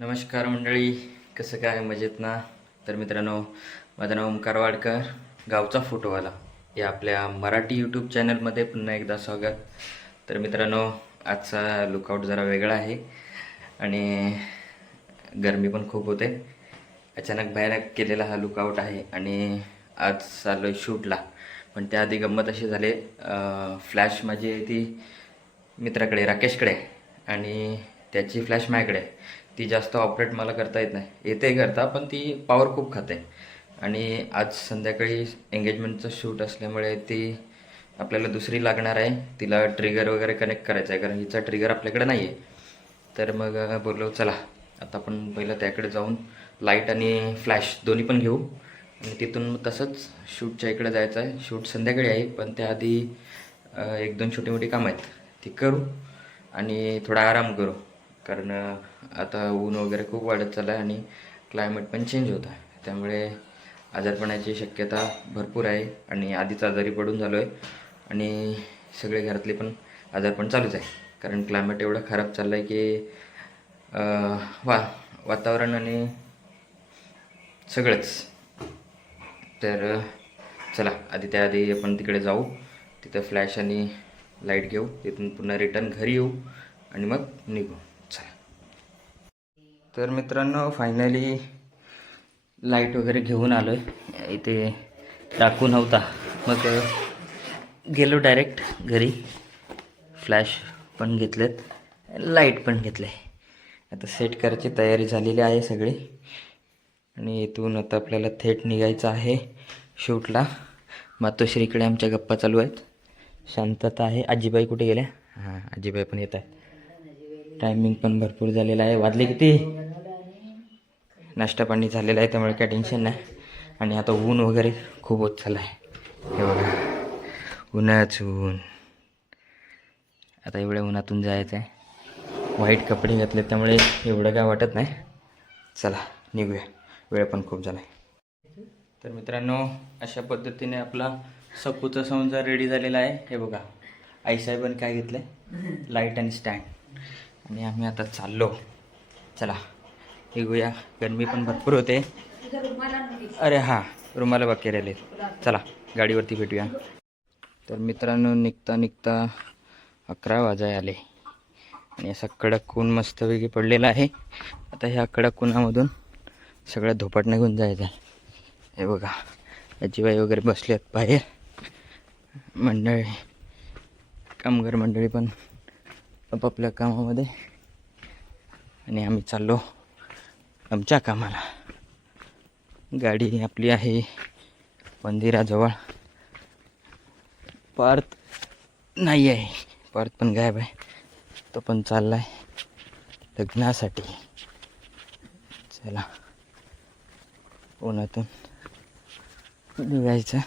नमस्कार मंडळी कसं काय मजेत ना? तर मित्रांनो माझं नाव ओंकार वाडकर गावचा फोटोवाला. या आपल्या मराठी यूट्यूब चॅनलमध्ये पुन्हा एकदा स्वागत. तर मित्रांनो आजचा लुकआउट जरा वेगळा आहे आणि गरमी पण खूप होते. अचानक बाहेर केलेला हा लुकआउट आहे आणि आज चाललो आहे शूटला. पण त्याआधी गंमत अशी झाली फ्लॅश माझी ती मित्राकडे राकेशकडे आणि त्याची फ्लॅश माझ्याकडे. आहे. ती जास्त ऑपरेट मला करता येत नाही. येते करता पण ती पॉवर खूप खाते. आणि आज संध्याकाळी एंगेजमेंटचं शूट असल्यामुळे ती आपल्याला दुसरी लागणार आहे. तिला ट्रिगर वगैरे कनेक्ट करायचं आहे कारण हिचा ट्रिगर आपल्याकडे नाही आहे तर मग बोललो चला आता आपण पहिलं त्याकडे जाऊन लाइट आणि फ्लॅश दोन्ही पण घेऊ. आणि तिथून तसंच शूटच्या इकडे जायचं आहे शूट संध्याकाळी आहे पण त्याआधी एक दोन छोटी मोठी कामं आहेत. ती करू आणि थोडा आराम करू. कारण आता ऊन वगैरे खूप वाढत चाललं आहे आणि क्लायमेट पण चेंज होत आहे. त्यामुळे आजारपणाची शक्यता भरपूर आहे आणि आधीच आजारी पडून झालो आहे आणि सगळे घरातले पण आजारपण चालूच आहे. कारण क्लायमेट एवढं खराब चाललं आहे की वा वातावरण आणि सगळंच. तर चला आधी त्याआधी आपण तिकडे जाऊ. तिथं फ्लॅश आणि लाइट घेऊ. तिथून पुन्हा रिटर्न घरी येऊ. आणि मग निघू. तर मित्रांनो फायनली लाइट वगैरे घेऊन आलो आहे इथे टाकू नव्हता मग गेलो डायरेक्ट घरी. फ्लॅश पण घेतलेत. लाइट पण घेतले आता सेट करायची तयारी झालेली आहे सगळी. आणि इथून आता आपल्याला थेट निघायचं आहे शूटला. मातोश्रीकडे आमच्या गप्पा चालू आहेत. शांतता आहे. आजीबाई कुठे गेल्या? हां आजीबाई पण येत आहेत. टायमिंग पण भरपूर झालेला आहे. वाजले किती? नाश्ता पाणी झालेला आहे त्यामुळे काय टेन्शन नाही. आणि आता ऊन वगैरे खूप होत चाललं आहे हे बघा. उन्हाच ऊन. आता एवढ्या उन्हातून जायचं आहे व्हाईट कपडे घातले त्यामुळे एवढं काय वाटत नाही. चला निघूया. वेळ पण खूप झाला आहे तर मित्रांनो अशा पद्धतीने आपला सपूचा संसार रेडी झालेला आहे. हे बघा. आईसाहेबांनी काय घेतलं आहे लाइट आणि स्टँड आणि आम्ही आता चाललो. चला निघूया. गरमी पण भरपूर होते. अरे हां रुमाला बाकी राहिले चला गाडीवरती भेटूया. तर मित्रांनो निघता निघता अकरा वाजाय आले. आणि असा कडक ऊन मस्तपैकी पडलेला आहे. आता ह्या कडक उन्हामधून सगळं धोपाट निघून जायचं. आहे हे बघा आजीबाई वगैरे बसले आहेत बाहेर. मंडळी कामगार मंडळी पण आपापल्या कामामध्ये. आणि आम्ही चाललो आमच्या कामाला. गाडी आपली आहे मंदिराजवळ. पार्थ नाही आहे. पार्थ पण गायब आहे. तो पण चालला आहे लग्नासाठी. चला. उन्हातून निघायचं.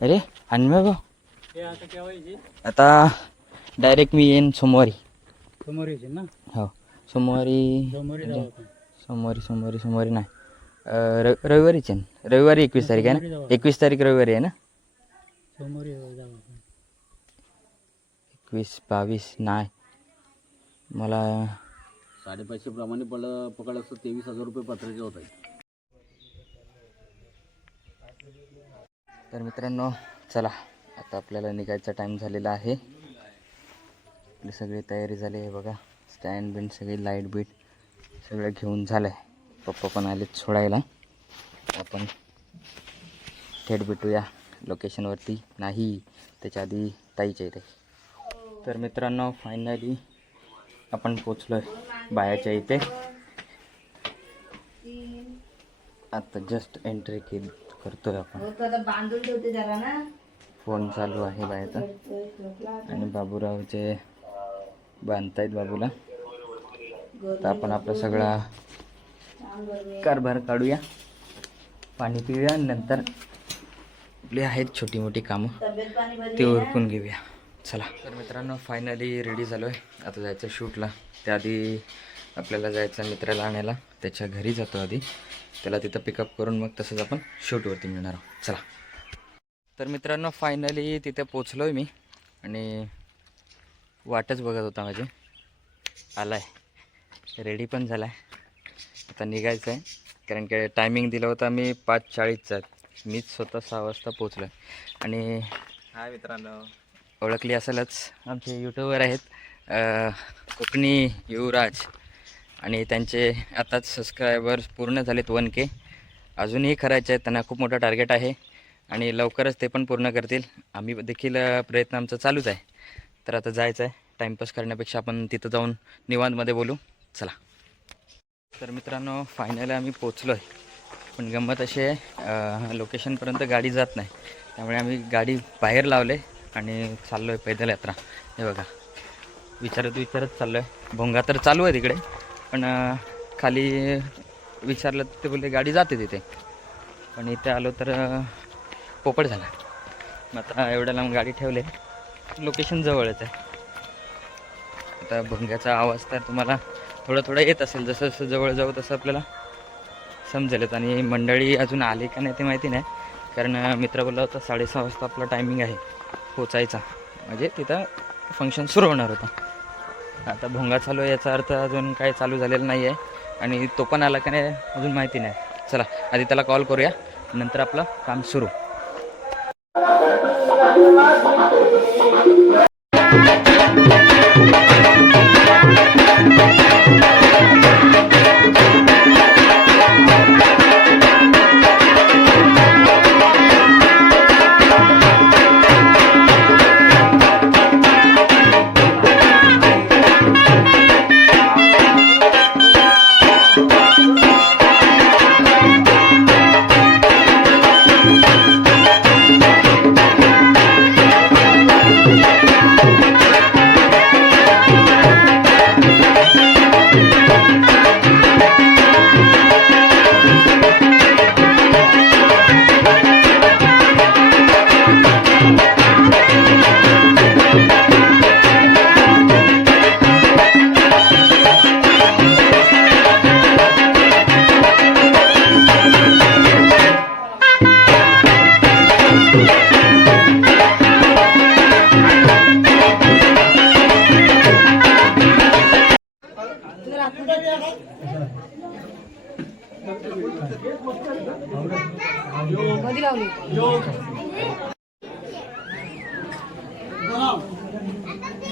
अरे भाऊ हे आता डायरेक्ट मी येईन सोमवारी. समोर यायची ना? हो सोमवारी सोमवारी सोमवारी सोमवारी सोमवारी नाही. र रविवारीच आहे ना रविवारी एकवीस तारीख आहे ना? एकवीस तारीख रविवारी आहे ना? सोमवारी एकवीस बावीस नाही. मला साडेपाचशे प्रमाणे पडलं पकड असतं तेवीस हजार रुपये पत्राचे होत आहे तर मित्रांनो चला आता आपल्याला निघायचा टाईम झालेला आहे. आपली सगळी तयारी झाली आहे बघा. स्टँड बिंड सगळी लाइट बीट सगळं घेऊन झालं आहे पप्पा पण आलेत सोडायला. आपण थेट भेटूया लोकेशनवरती नाही त्याच्या आधी ताईच्या इथे. तर मित्रांनो फायनली आपण पोचलो आहे बायाच्या इथे. आता जस्ट एंट्री केली. करतोय आपण. बांधून ठेवते जरा ना. फोन चालू आहे बाहेरचा आणि बाबूरावचे बांधतायत बाबूला. तर आपण आपला सगळा कारभार काढूया. पाणी पिऊया आणि नंतर आपली आहेत छोटी मोठी कामं. तब्येत पाणी बरी ते उरकून घेऊया. चला. तर मित्रांनो फायनली रेडी झालो आहे आता जायचं शूटला त्याआधी आपल्याला जायचं मित्राला आणायला. त्याच्या घरी जातो आधी. त्याला तिथं पिकअप करून मग तसंच आपण शूटवरती मिळणार आहोत. चला. तर मित्रांनो फायनली तिथे पोचलो आहे मी. आणि वाटच बघत होता माझी. आला आहे रेडी पण झाला आहे आता निघायचं आहे कारण की टायमिंग दिलं होतं मी पाच चाळीसचा. मीच स्वतः सहा वाजता पोचलो आहे आणि हाय मित्रांनो. ओळखली असेलच आमचे यूट्यूबर आहेत. कोकणी युवराज. आणि त्यांचे आताच सबस्क्रायबर्स पूर्ण झालेत वन के अजूनही करायचे आहेत त्यांना खूप मोठं टार्गेट आहे. आणि लवकरच ते पण पूर्ण करतील. आम्ही देखील प्रयत्न आमचा चालूच आहे. तर आता जायचं आहे. टाईमपास करण्यापेक्षा आपण तिथं जाऊन निवांतमध्ये बोलू. चला. तर मित्रांनो फायनली आम्ही पोचलो आहे पण गंमत अशी आहे लोकेशनपर्यंत गाडी जात नाही. त्यामुळे आम्ही गाडी बाहेर लावले आणि चाललो आहे पैदल यात्रा. हे बघा. विचारत विचारत चाललो आहे भोंगा तर चालू आहे तिकडे. पण खाली विचारलं तर ते बोलले गाडी जाते तिथे. पण इथे आलो तर पोपट झाला. मग आता एवढ्या लांब गाडी ठेवले. लोकेशन जवळच आहे. आता भुंग्याचा आवाज तर तुम्हाला थोडं थोडं येत असेल. जसं जसं जवळ जाऊ तसं आपल्याला समजेलच. आणि मंडळी अजून आली का नाही ते माहिती नाही. कारण मित्र बोलला होता साडेसहा वाजता आपला टायमिंग आहे पोचायचा. म्हणजे तिथं फंक्शन सुरू होणार होतं. आता भोंगा चालू आहे याचा अर्थ अजून काय चालू झालेला नाही आहे. आणि तो पण आला का नाही अजून माहिती नाही. चला आधी त्याला कॉल करूया. नंतर आपलं काम सुरू.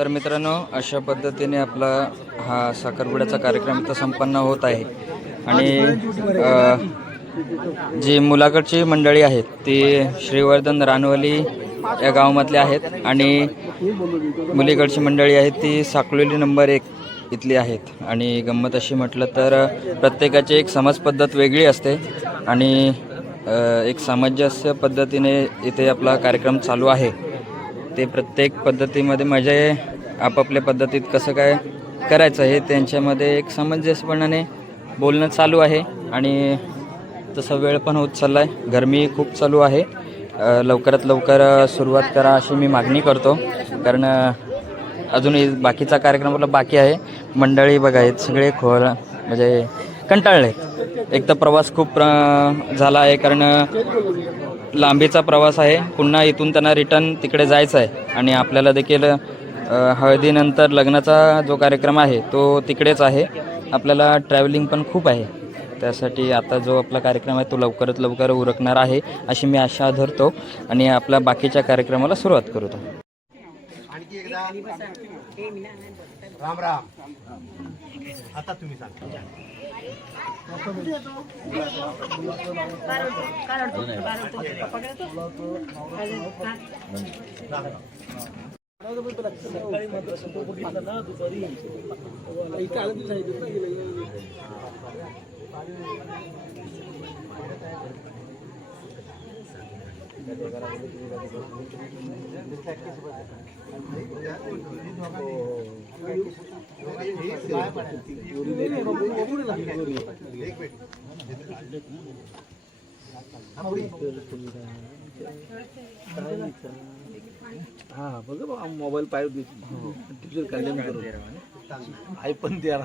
तर मित्रांनो अशा पद्धतीने आपला हा साखरपुड्याचा कार्यक्रम इथं संपन्न होत आहे. आणि जी मुलाकडची मंडळी आहेत ती श्रीवर्धन रानवली या गावामधले आहेत आणि मुलीकडची मंडळी आहेत ती साकलोली नंबर एक इथली आहेत. आणि गंमत अशी म्हटलं तर प्रत्येकाची एक समज पद्धत वेगळी असते आणि एक सामंजस्य पद्धतीने इथे आपला कार्यक्रम चालू आहे. ते प्रत्येक पद्धतीमध्ये म्हणजे आपापल्या पद्धतीत कसं काय करायचं हे त्यांच्यामध्ये एक समंजसपणाने बोलणं चालू आहे. आणि तसं वेळ पण होत चालला आहे गरमी खूप चालू आहे. लवकरात लवकर सुरुवात करा अशी मी मागणी करतो. कारण अजूनही बाकीचा कार्यक्रम आपला बाकी आहे. मंडळी बघा आहेत सगळे खोल म्हणजे कंटाळले. एक तर प्रवास खूप झाला आहे. कारण लांबीचा प्रवास आहे. पुन्हा इथून त्यांना रिटर्न तिकडे जायचं आहे. आणि आपल्याला देखील हळदीनंतर लग्नाचा जो कार्यक्रम आहे तो तिकडेच आहे आपल्याला ट्रॅव्हलिंग पण खूप आहे त्यासाठी आता जो आपला कार्यक्रम आहे तो लवकरात लवकर उरकणार आहे अशी मी आशा धरतो आणि आपल्या बाकीच्या कार्यक्रमाला सुरुवात करतो राम राम आता तुम्ही सांगा सकाळी मात्र तो बघितला ना दुपारी इतका आनंद सांगितलं ना गेलं हा बघ बा मोबाईल पाहिजे टीचर कंडेम करू आई पण द्या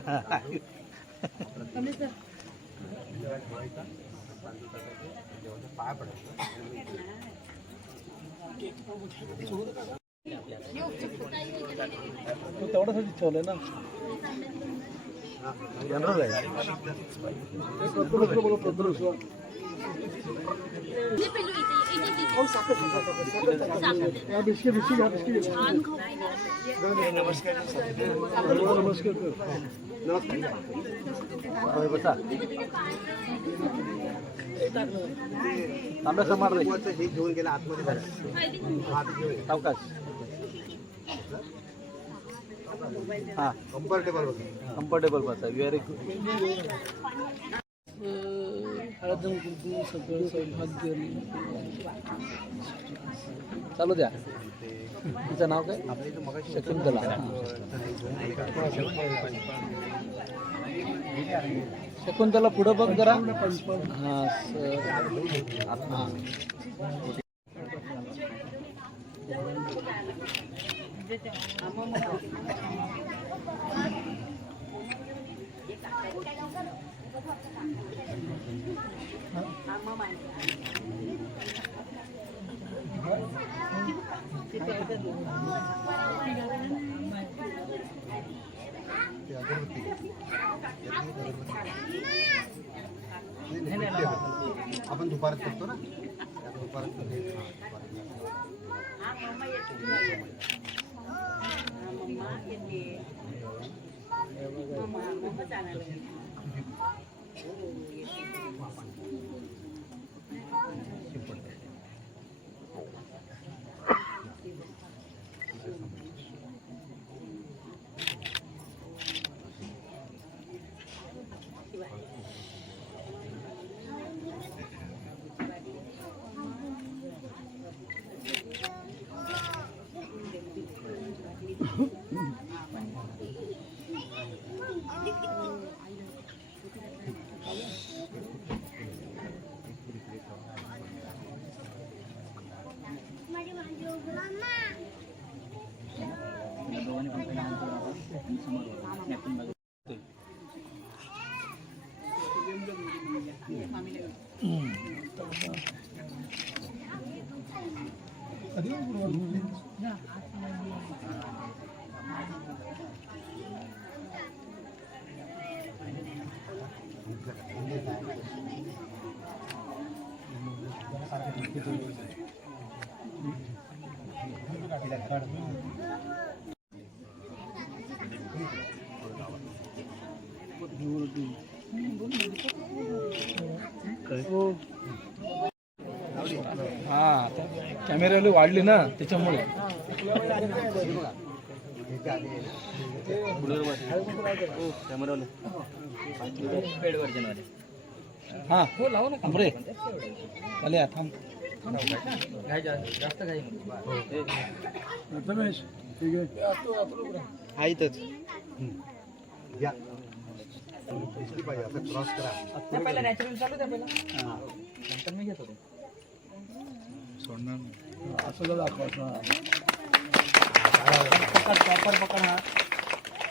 तेवढ्यासाठी ठेवलंय ना. जनरल आहे. हे घेऊन गेला आतमध्ये सावकाश हा कम्फर्टेबल होतं कम्फर्टेबल बसा व्हेरी गुड हळद कुंकू सगळं सौभाग्य चालू द्या. तिचं नाव काय? शकुंतला शकुंतला पुढं बघ जरा. हां हां. Thank you. आपण दुपारात करतो ना? दुपारात करतो. 哦。हा, कॅमेरावाले वाढले ना त्याच्यामुळे. हा हो लावा ना थांब. रे आले या, थांब जास्त काही रमेश क्रॉस करा पहिला नॅचरल चालू द्या पहिला. नंतर मी घेतो ते. असं जर दाखवायचं. प्रॉपर पकड हा.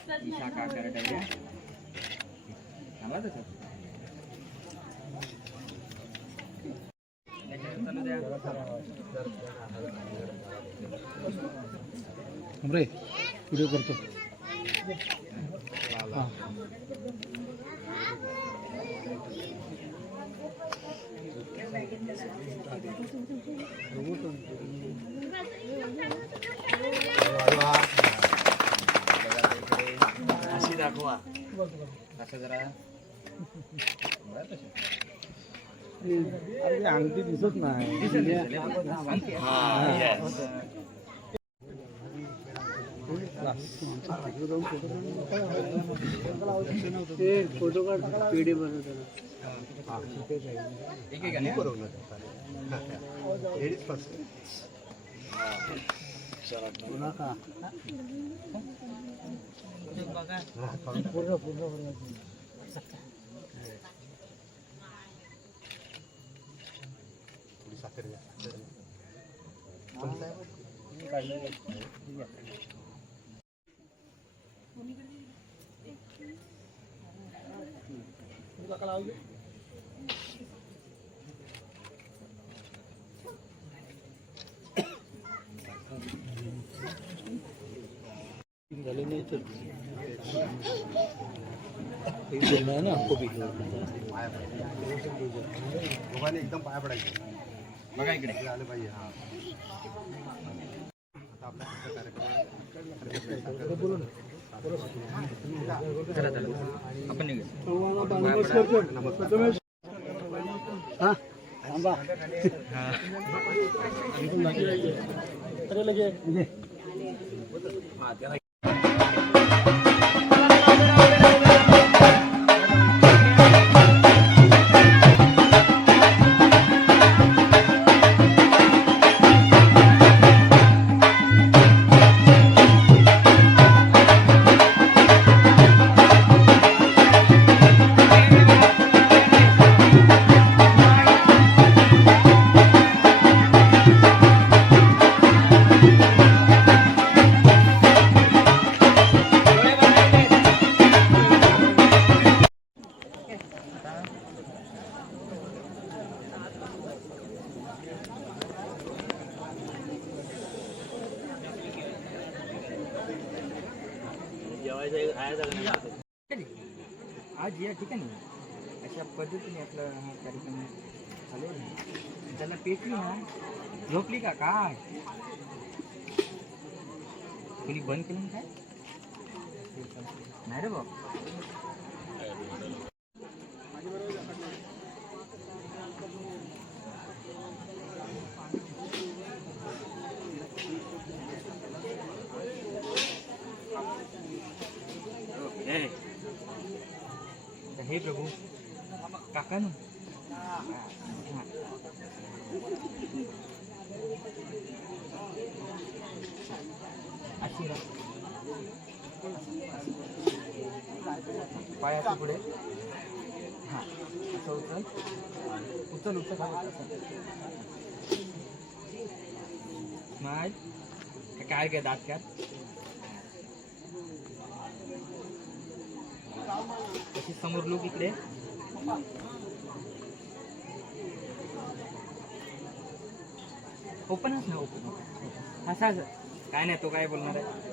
शाखा करत आहे? रे व्हिडिओ करतो. हां. अशी दाखवा. असं जरा अरे अंगठी दिसत नाही फोटो काढ पी डी बनवतो लेडीज फर्स्ट पुन्हा का पूर्ण पूर्ण पूर्ण थोडी साखर घ्या कोणता आहे? झाले नाही हे आहे ना कोबी पाया पडायचे दोघांनी एकदम पाया पडायचे बघा इकडे हे आलं पाहिजे हा आता आपला पुढचा कार्यक्रम बोलू ना चला चला आपण निघू हां थांबा अरे लगे लगे झोपली का? काय? कुणी बंद केलं काय? नाही रे बाप हे प्रभू काका नु? पायाच्या पुढे. हां असं उचल. उचल उचल. हा, काय काय दात काय तशी समोर लोक इकडे? ओपनच ना ओपन. असं असं काय नाही तो काय बोलणार आहे?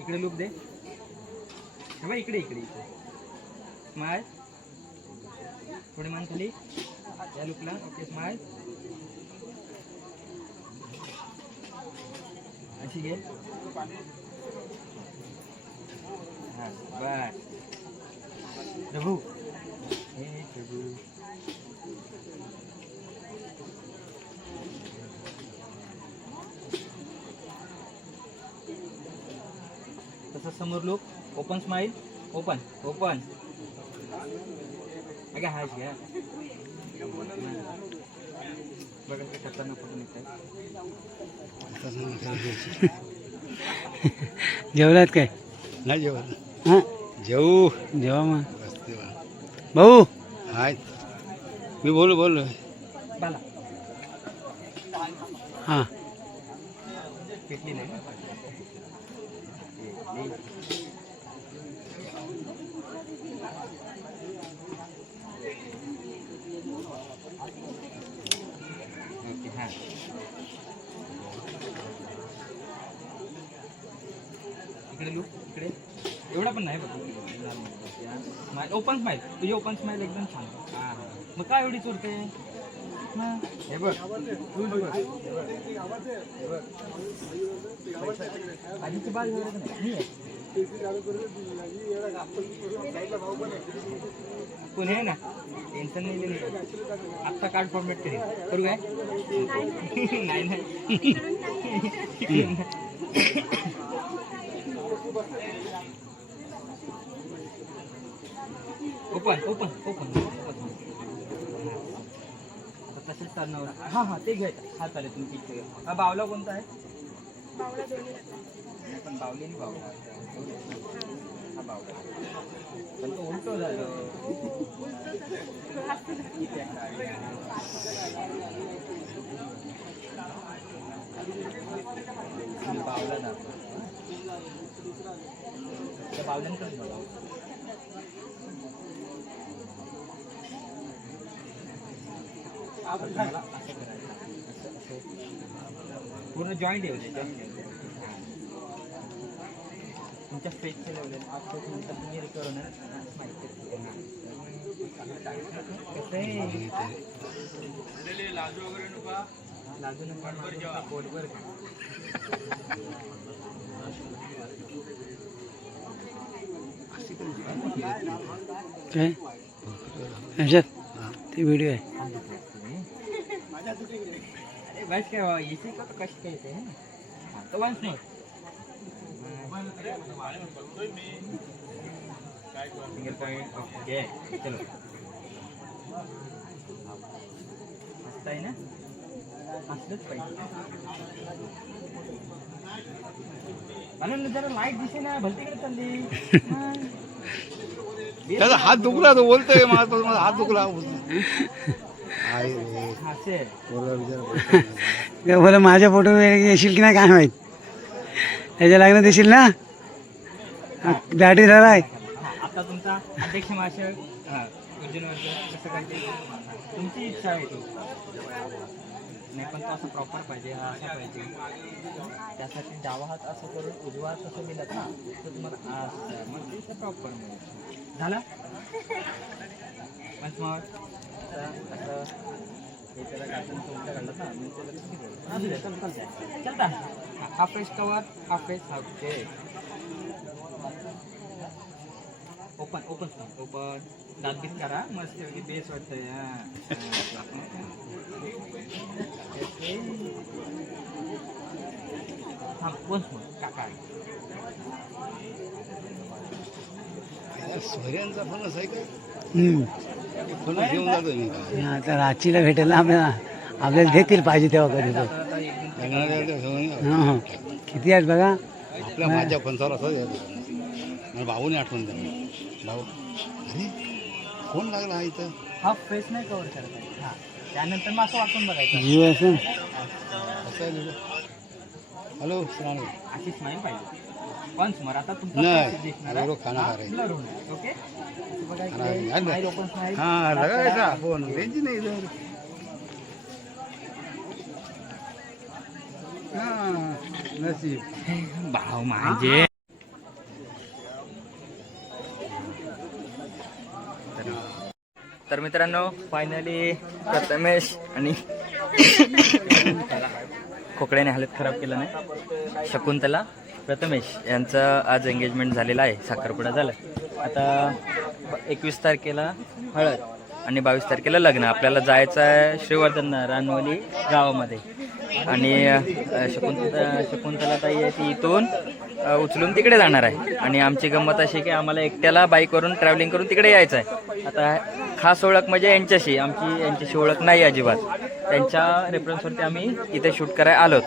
इकडे लुक दे. हे इकडे इकडे इकडे. स्माय थोडी मान खाली. या लुकला ओके स्माय अशी घे. हा, बस. प्रभू. तसं समोर लोक ओपन स्माईल ओपन ओपन अगं हाच घ्या. बघा ते खतरनाक फोटो निघतात जेवलात काय? नाही जेवण हां? जेऊ. जेवा मग. भाऊ! आहेत. मी बोलू बोल. हां पेटली नाही ना ओके हां इकडे लू इकडे एवढा पण नाही बघ ओपन स्माईल तुझी ओपन स्माईल एकदम छान हां. मग काय एवढी चोरते हे. बघ. तू बघ. हे आधीची आहे. कोण आहे ना? टेन्शन नाही नाही आत्ता कार्ड फॉर्मेट करेल करू काय? नाही नाही. ओपन ओपन ओपन तसेच चालणार हां हां ते घ्यायचं हा चालेल तुम्ही ठीक आहे हा बावला कोणता आहे नाही, पण बावली आणि बावला हा बावला पण तो उलटो झालं इथे आहे. आणि बावला दाखव. त्या बावल्यांकडे बघा. आता तुम्हाला असं करायचं. असं- असं. पूर्ण जॉईंट येऊ. तुमच्या फेसचे लेवल फेस नंतर तुम्ही रिकवर होणार. आहे? लाजू नका पोटभर खा. काय? ते व्हिडिओ आहे. अरे बस काय बाबा इथे का कशी काय येते हा तो वंश मोर फिंगर पॉइंट ओके चलो मस्त हसताय ना हसलंच पाहिजे म्हणून जरा लाइट दिसे ना भलतीकडे चालली त्याचा हात दुखला तो बोलतोय माझा हात दुखला. आहे बोला माझ्या फोटो येशील की नाही काय माहीत? त्याच्या लग्नात येशील ना? बॅटरी झाला आहे. आता तुमचा इच्छा आहे तो. नाही पण तो असं प्रॉपर पाहिजे हा असा पाहिजे. त्यासाठी डावा हात असं करून उजवा हात असं ना तर तुम्हाला मग ते प्रॉपर मिळेल झालं? Once more. असं असं हे त्याला घालून तुमच्या घालत ना मग त्याला किती भेटेल? असू दे, चल चालतंय चलता हा फेस कवर हा फेस हा ओके ओपन ओपन ओपन दात बीत करा मस्त पैकी बेस वाटतंय हा. हा once more. काका सोयऱ्यांचा फणस आहे का आता राचीला भेटेल ना आपल्याला आपल्याला देतील पाहिजे तेव्हा कधी हं, हं. किती आहेत बघा? आपल्या माझ्या फणसावर असं भाऊने आठवण द्या भाऊ अरे फोन लागला हा इथं. हा फेस नाही कव्हर करत हा. त्यानंतर मग असं वाटून बघायचं. जिओ असं हॅलो अशी स्माईल पाहिजे. वन्स मोर आता तुमचा ओके? हाँ दात लगाएगा करा. फोन रेंज नहीं इधर नसीब भाव तर मित्रांनो फायनली प्रथमेश आणि खोकड्याने हालत खराब केलं नाही शकुंतला प्रथमेश यांचं आज एंगेजमेंट झालेलं आहे साखरपुडा झाला. आता एकवीस तारखेला हळद आणि बावीस तारखेला लग्न. आपल्याला जायचं आहे श्रीवर्धन रानवली गावामध्ये. आणि शकुंतला शकुंतला ताई आहे ती इथून उचलून तिकडे जाणार आहे. आणि आमची गंमत अशी की आम्हाला एकट्याला बाईकवरून ट्रॅव्हलिंग करून तिकडे यायचं आहे आता खास ओळख म्हणजे यांच्याशी. आमची यांच्याशी ओळख नाही अजिबात. त्यांच्या रेफरन्सवरती आम्ही इथे शूट करायला आलोत.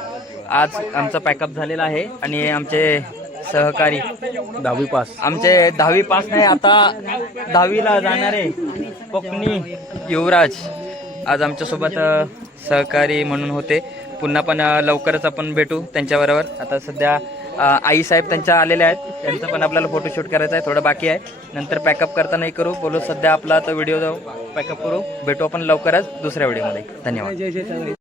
आज आमचा पॅकअप झालेला आहे आणि आमचे सहकारी दहावी पास. आमचे दहावी पास नाही आता दहावीला जाणारे कोकणी युवराज आज आमच्यासोबत सहकारी म्हणून होते. पुन्हा पण लवकरच आपण भेटू त्यांच्याबरोबर. आता सध्या आई साहेब त्यांच्या आलेल्या आहेत. त्यांचं पण आपल्याला फोटोशूट करायचं आहे थोडं बाकी आहे. नंतर पॅकअप करतानाही करू. बोलू सध्या आपला आता व्हिडिओ पॅकअप करू. भेटू आपण लवकरच दुसऱ्या व्हिडिओमध्ये धन्यवाद.